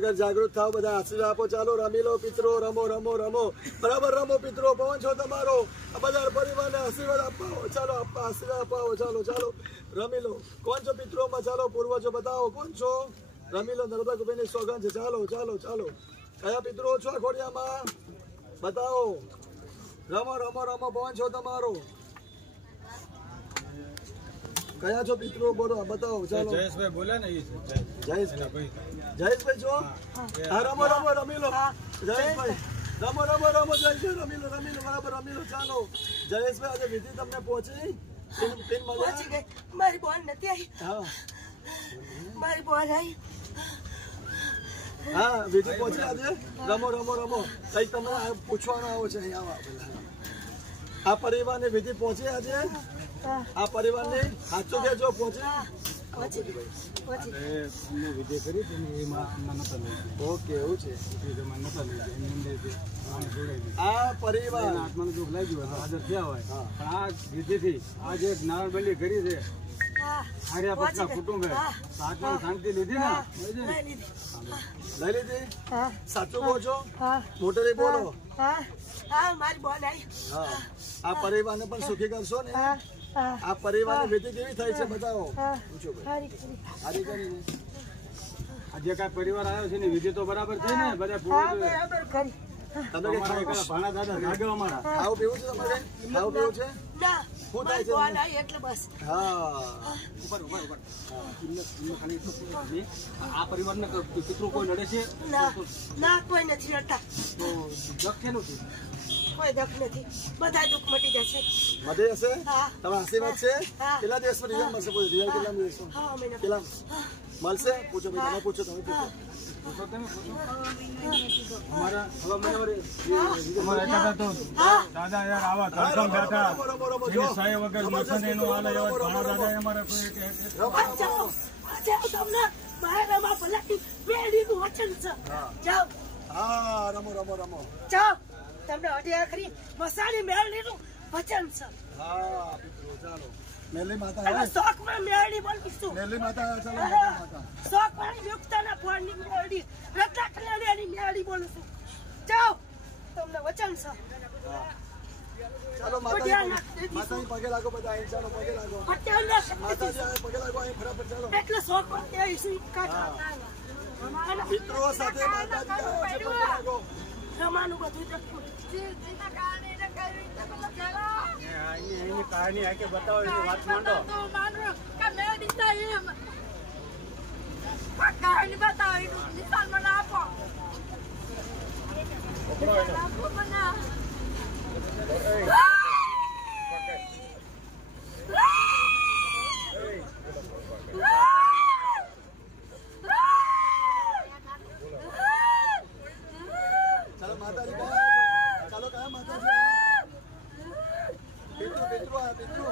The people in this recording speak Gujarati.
अगर जागृत थाओ बधा आशीर्वाद आपो। चालो रमी लो पितरो, रमो रमो रमो, बराबर रमो पितरो। पवन छो तमारो, बधा परिवार ने आशीर्वाद अपाओ। चालो आशीर्वाद अपाओ। चालो चालो रमी लो। कौन छो पितरो में? चालो पूर्वजो बताओ कौन छो? रमी लो। नर्मदा कुबेर सौगंध छे। चालो चालो चालो कया पितरो छो खोड़िया में बताओ। रमो रमो रमो। पवन छो तमारो, कया छो पितरो बोलो बताओ। चलो जयेश भाई बोला ना, ये जयेश भाई छो। हाँ रमो रमो रमी लो। जयेश भाई रमो रमो रमो। जयेश भाई रमी लो बराबर रमी लो। चालो जयेश भाई आज विधि तमने पहुंची तीन पहुंची गई। मारी बोन नती आई। हाँ मारी बोन आई। हाँ विधि पहुंची आज। रमो रमो रमो। कई तमने पूछवानो आवो छे અહીં આવો। આ પરિવારને વિધિ પહોંચી આજે? આ પરિવારને સાચું કહેજો પહોંચી? વિજય કરી ઓકે એવું છે। આ પરિવાર આત્માનું દુઃખ લાગ્યું હોય હાજર થયા હોય, પણ આ વિધિથી આ જે નારાયણ બલી કરી છે હાર્યા પક્ષના કુટુંબે આત્માની શાંતિ લીધી ને? લઈ લીધી? સાચું કહો છો? મોટેથી બોલો। મારી બોન આવી। હા આ પરિવારને પણ સુખી કરશો ને? આ પરિવારની વિધિ કેવી થઈ છે બતાવો। પૂછો ભાઈ। હારી કરી આ જે કાંઈ પરિવાર આવ્યો છે ને વિધિ તો બરાબર છે ને? બધા પૂર્વજો બરાબર કરી। તમે કે ભાણા દાદા જાગે અમારા ખાવું પીવું છે તમારે? ખાવું પીવું છે? ના શું થાય છે? બોન આવી એટલે બસ। હા ઉપર ખાલી આ પરિવારને પિતૃ કોઈ લડે છે? ના કોઈ નથી રડતા। તો દખ કેનું છે? કોઈ દુઃખ નથી, બધા દુઃખ મટી જશે। મળી જશે? હા। તમારા આશીર્વાદ છે? કેટલા દિવસમાં રિઝલ્ટ મળશે? કોઈ રિઝલ્ટ કેટલા દિવસમાં કેટલા મળશે? પૂછો ભાઈ, તમે પૂછો, તમે પૂછો। દાદા યાર આવા ધરખમ બેઠા એની સહી વગર મસન એનું હાલે એવા ઘણા દાદા અમારા કોઈ તમને મારામાં ભલાકી મેળીનું વચન છે। જાઓ હા રમો રમો રમો। જાઓ, તમને અઢી આખરી મસાણી મેળીનું વચન છે। હા પિતૃ ચાલો મેલી માતા અને શોખમાં મેળી બોલીશું। મેલી માતા ચાલો મેલી માતા શોખમાં યુક્તના ફોનની મેળી, રત્નાકલાની મેળી બોલીશું। જાઓ, તમને વચન છે। ચાલો માતાજી પગે લાગો બધા અહીં। ચાલો પગે લાગો માતાજી પગે લાગો અહીં ફટાફટ ચાલો। એટલે શોખમાં ત્યાં પિતૃઓ સાથે માતાજી આવ્યો છે પગે લાગો। રમાનું બધું એની કહાની આકે બતાવો, એની વાત માંડો। કહાની બતાવો, નિશાન મને આપો। ચાલો માતાજી ચાલો કયા માતાજી? પિતૃ પિતૃ પિતૃ